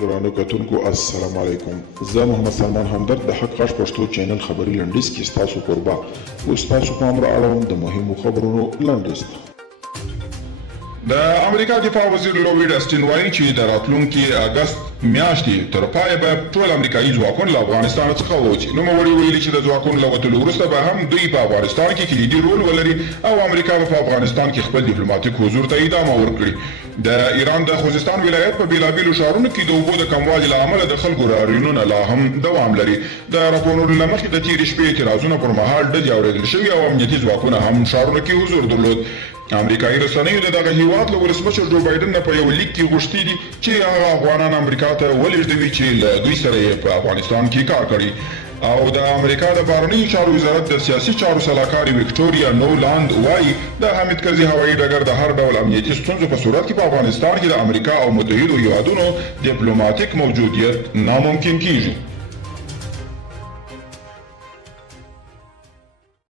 درانه کتونکو السلام علیکم. زه محمد سلمان همدرد د حق غږ پښتو چینل خبري لنډیز کې ستاسو کوربه اوس تاسو پام را اړوم د مهمو خبرونو لنډیز ته. د امریکا دفاع وزیر لوید اسټین وایي چې د راتلونکي اګست میاشتې تر پایه به ټول امریکایي ځواکونه له افغانستان څخه ووځي. نوموړي ویلي چې د ځواکونو له وتلو وروسته به هم دوی په افغانستان کې کلیدي رول ولري او امریکا به په افغانستان کې خپل ډیپلوماټیک حضور ته ادامه ورکړي. د ایران د خوزستان ولایت په بیلابیلو ښارونو کې د اوبو د کموالي له امله د خلکو راریونونه لا هم دوام لري. د راپورونو له مخې د تېرې شپې اعتراضونه پر مهال ډزې اورېدل شوي او امنیتي ځواکونه هم ښارونو کې حضور درلود. امریکایي رسنیو د دغه هیواد له ولسمشر جو بایدن نه په یو لیک کې غوښتي دي چې هغه افغانان امریکا ته ولېږدوي چې له دوی سره یې په افغانستان کې کار کړي. او د امریکا د بهرنیو چارو وزارت د سیاسي چارو سلاکاري وکټوریا نولاند وایي د حامد کرزي هوایي ډګر د هر ډول امنیتي ستونزو په صورت کې په افغانستان کې د امریکا او متحدو هیوادونو ډیپلوماټیک موجودیت ناممکن کیږي.